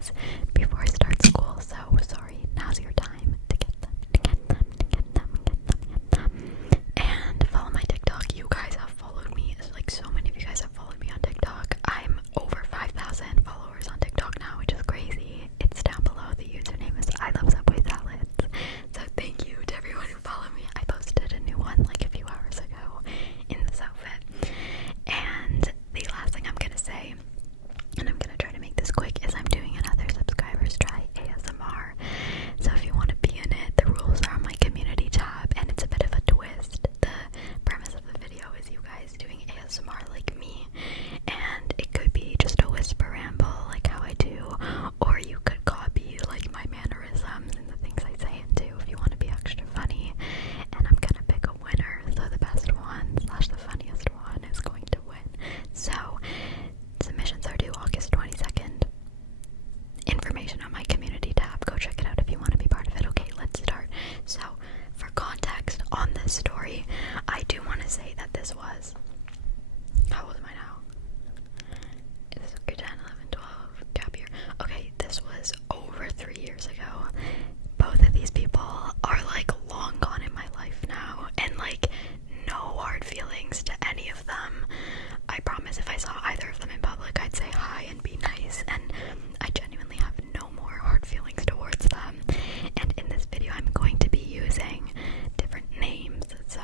guys before I start school, so sorry, now's your time to get them. And follow my TikTok. You guys have followed me, like so many of you guys have followed me on TikTok. I'm over 5,000 followers on TikTok now, which is crazy. It's down below. The username is I Love Subway Salads. So thank you to everyone who followed me. I posted a new one like a few hours ago in this outfit. And the last thing I'm gonna say, and I'm gonna try to make this quick, is I'm doing another subscribers try ASMR. So if you want to be in it, the rules are on my community tab, and it's a bit of a twist. The premise of the video is you guys doing ASMR like me, and it could be just a whisper ramble like how I do, or you could copy like my mannerisms and the things I say and do if you want to be extra funny. And I'm gonna pick a winner, so the best one / the funniest one is going to win. So submissions are due August 22nd. Information on my community tab. Go check it out if you want to be part of it. Okay, let's start. So, for context on this story, I do want to say that this was... How old am I now? It's grade 10, 11, 12, gap year. Okay, this was over 3 years ago. Both of these people are like long gone in my life now, and like no hard feelings to any of them. I promise if I saw either of them in public, I'd say hi and be nice, and I genuinely have no more hard feelings towards them. And in this video, I'm going to be using different names, so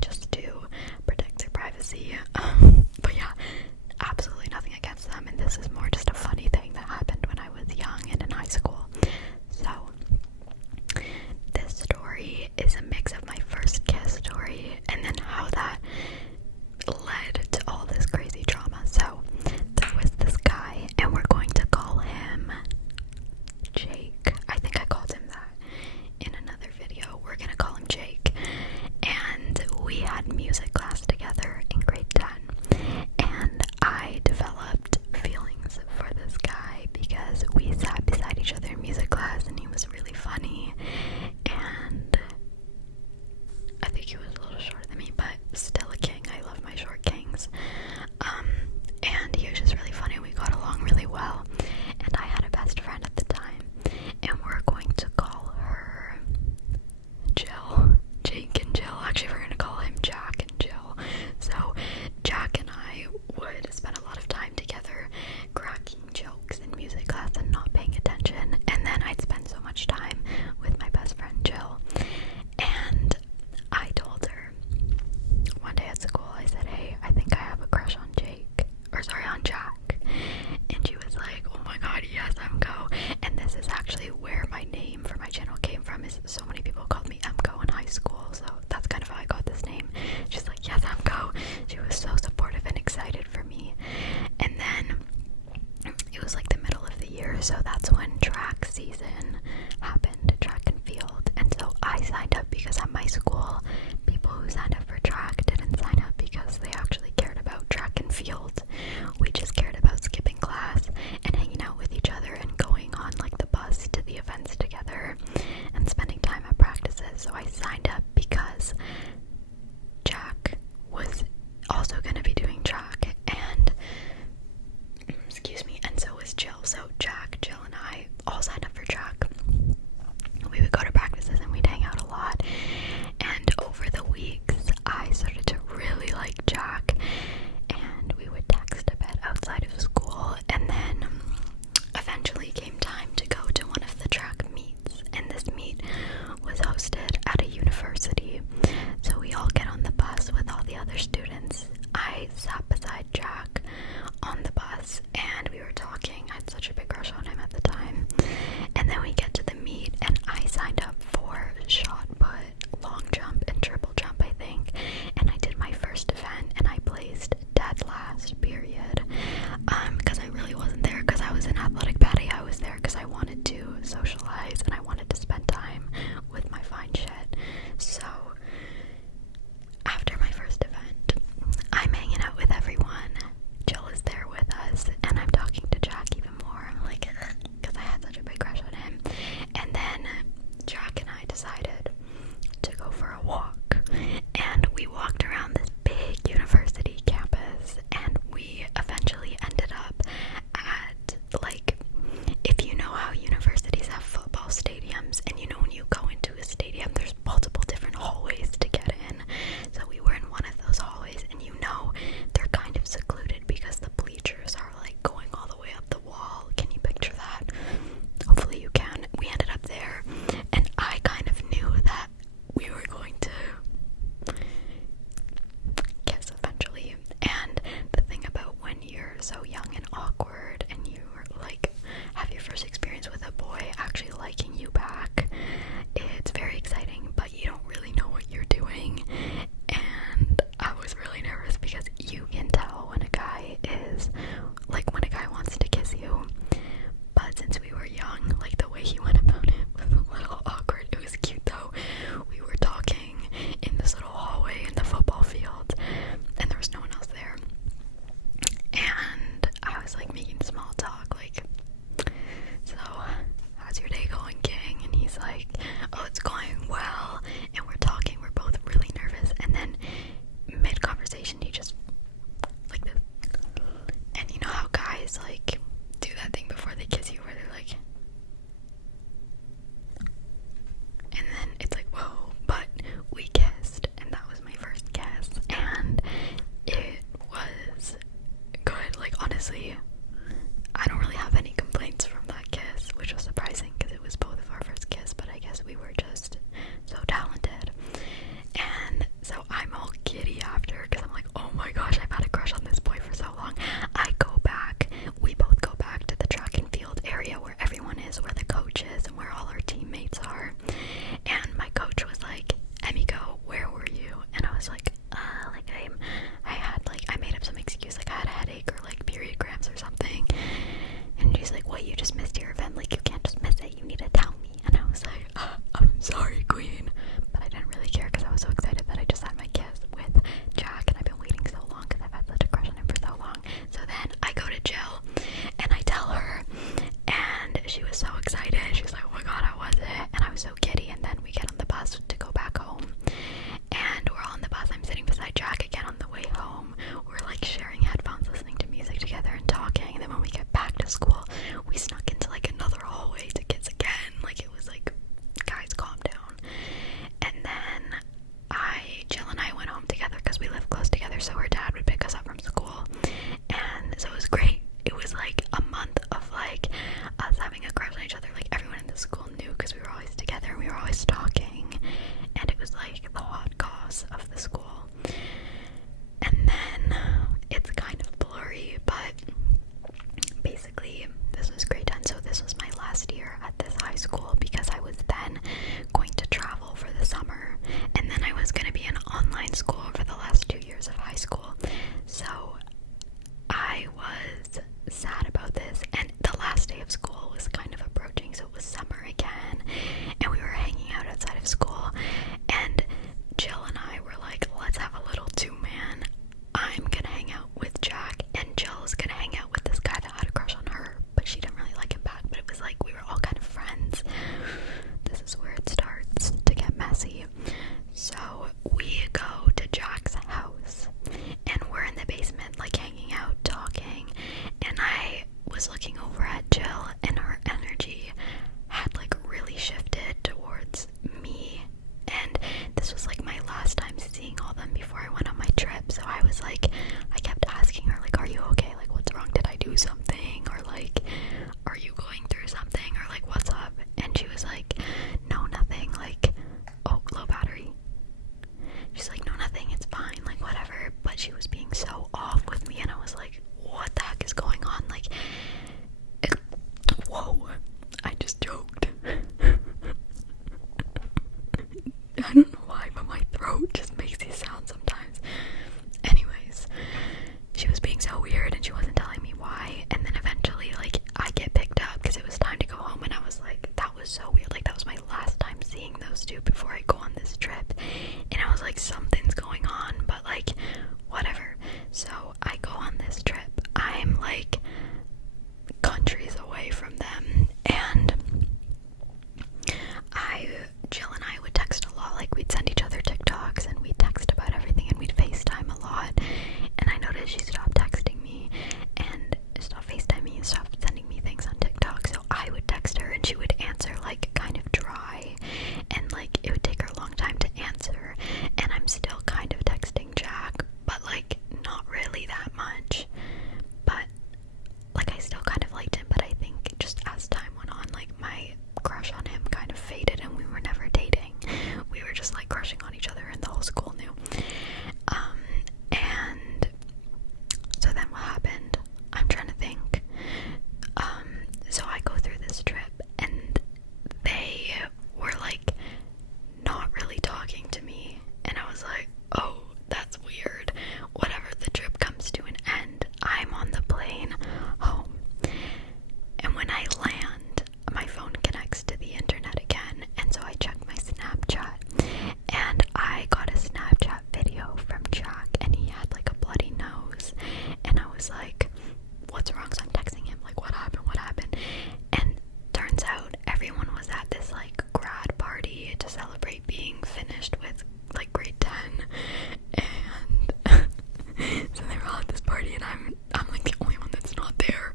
just to protect their privacy. But yeah, absolutely nothing against them, and this is more just a funny thing that happened when I was young and in high school. So, this story is a mix of my first kiss story and then how that led to all this crazy drama. So there was this guy, and we're going to call him Jake. I think I called him that in another video. We're gonna call him Jake. And we had music class together in grade 10. And I developed feelings for this guy because we sat beside each other in music class, and he was really funny. And I think he was a little shorter than me, but still a king. I love my short kings. And he was just really funny. We got along really well. And I had a best friend at the time, and we're going to call her Jill. Jake and Jill. Actually, we're going to call him Jack and Jill. So Jack and I would spend a lot of time together cracking jokes in music class and not paying attention. And then I'd spend so much time with my best friend Jill. And I told her one day at school, I said, hey, I think I have a crush on on Jack. And she was like, oh my god, yes, Emco. And this is actually where my name for my channel came from, is so many people called me Emco in high school, so that's kind of how I got this name. She's like, yes, Emco. She was so supportive and excited for me. And then it was like the middle of the year, so that's when track season happened, track and field. And so I signed up because at my school, people who signed up for track didn't sign up because they actually cared about track and field. We just cared about skipping class and hanging out with each other and going on like the bus to the events together and spending time at practices. So I signed up because Jack was also going to be doing track, and of school, we snuck into like another hallway to kiss again. Like, it was like, guys, calm down. And then Jill and I went home together because we lived close together, so her dad would pick us up from school. And so it was great. It was like a month of like us having a crush on each other. Like, everyone in the school knew because we were always together and we were always talking. And it was like the hot goss of the school. And then it's kind of blurry, but basically this was grade 10, so this was my last year at this high school because I was then going to travel for the summer, and then I was going to be in online school for the last 2 years of high school. So I was sad about this, and the last day of school was kind of approaching, so it was summer again, and we were hanging out outside of school, and Jill and I were like, let's have a little two-man. I'm gonna hang out with Jack, and Jill's gonna hang out with this guy that had a crush on her, but she didn't really like him back, but it was like we were all kind of friends. This is where it starts to get messy. So we go to Jack's house, and we're in the basement, like hanging out, talking, and I was looking over at Jill, and her energy had like really shifted towards me. And this was like my last time seeing all them before I went on my trip, so I was like, I kept asking her, like, are you okay? Like, what's wrong? Did I do something? Or like, are you going through something? Or like, what's up? And she was like, no, nothing. Like, oh, low battery. She's like, no, nothing, it's fine, like, whatever. But she was being so off with me, and I was like, what the heck is going on? Like, whoa, I just joked. I don't know why, but my throat just makes these sounds sometimes. Anyways, she was being so weird, and she wasn't telling me why. And then eventually, like, I get picked up because it was time to go home, and I was like, that was so weird. Like, that was my last time seeing those two before I go on this trip. And I was like, something's going on, but like, whatever. So I go on this trip. I'm like countries away from them, and Jill and I would text a lot. Like, we'd send each other TikToks, and we'd text about everything, and we'd FaceTime a lot. And I noticed she stopped texting me and stopped FaceTiming and stopped sending me things on TikTok. So I would text her, and she would answer like kind of dry, and like it would take her a long time to answer. And I'm still kind of texting Jack, but like not really that much. But like, I still kind of liked him, but I think just as time went on, like, my crush on him kind of faded, and we were never dating. We were just like crushing on each other, and the whole school knew. And so then what happened? I'm trying to think. So I go through this trip, and they were like not really talking to me, and I was like, oh, that's weird. Whatever, the trip comes to an end. I'm on the plane home, and when I land, my phone connects to the internet again, and so I checked my Snapchat, and I got a Snapchat video from Jack, and he had like a bloody nose, and I was like, what's wrong? So I'm texting him, like, what happened, and turns out everyone was at this like grad party to celebrate being finished with like grade 10, and so they were all at this party, and I'm like the only one that's not there.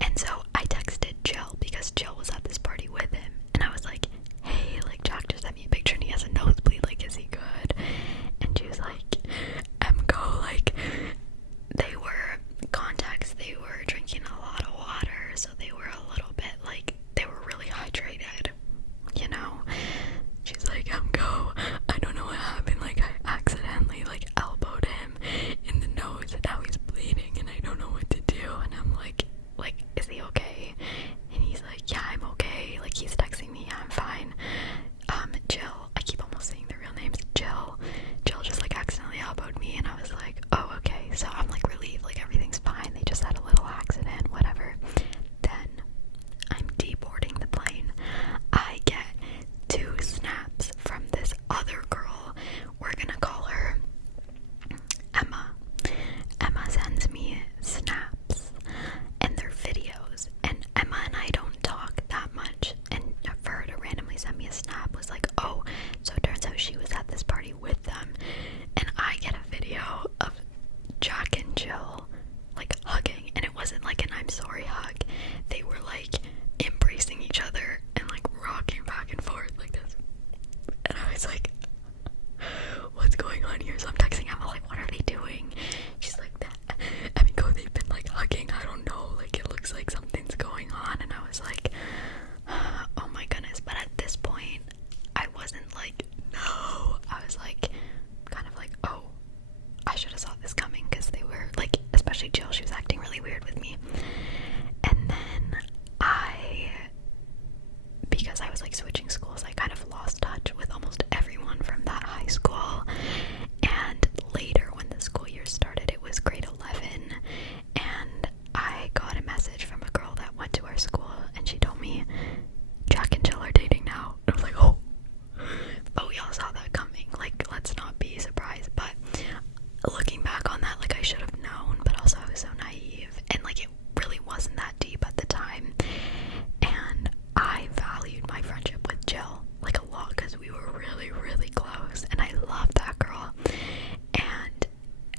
And so I texted Jill because Jill was at this party with him, and I was like, hey, like, Jack just sent me a picture and he has a nosebleed, like, is he good? And she was like, go, like, they were contacts, they were drinking a lot of water, so they were a little bit like, they were really hydrated, you know? She's like, go, I don't know what happened, like, I accidentally like elbowed him in the nose, and now he's bleeding, and I don't know what to do. And I'm like, is he okay? And he's like, yeah, I'm okay. Like, he's texting me, yeah, I'm fine. Jill, I keep almost saying their real names. Jill just like accidentally elbowed me, and I was like, oh, okay. So I'm like relieved, like, everything's fine. They just had a little accident, whatever. Then I'm deboarding the plane. I get 2 snaps from this other girl. We're gonna call her Emma. Emma sends me snaps, and they're videos, and Emma and I don't talk that much, and for her to randomly send me a snap was like, oh, so it turns out she was at this party with them. And I get a video of Jack and Jill like hugging, and it wasn't like an acting really weird with me. And then because I was like switching schools, I kind of lost touch with almost everyone from that high school. And later, when the school year started, it was grade 11, and I got a message from a girl that went to our school, and she told me, Jack and Jill are dating now. And I was like, oh. But we all saw that coming. Like, let's not be surprised. But looking back on that, like, I should have known, but also I was so naive, and like, it really wasn't that deep at the time. And I valued my friendship with Jill like a lot, because we were really, really close, and I loved that girl. And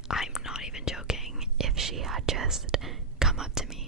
I'm not even joking, if she had just come up to me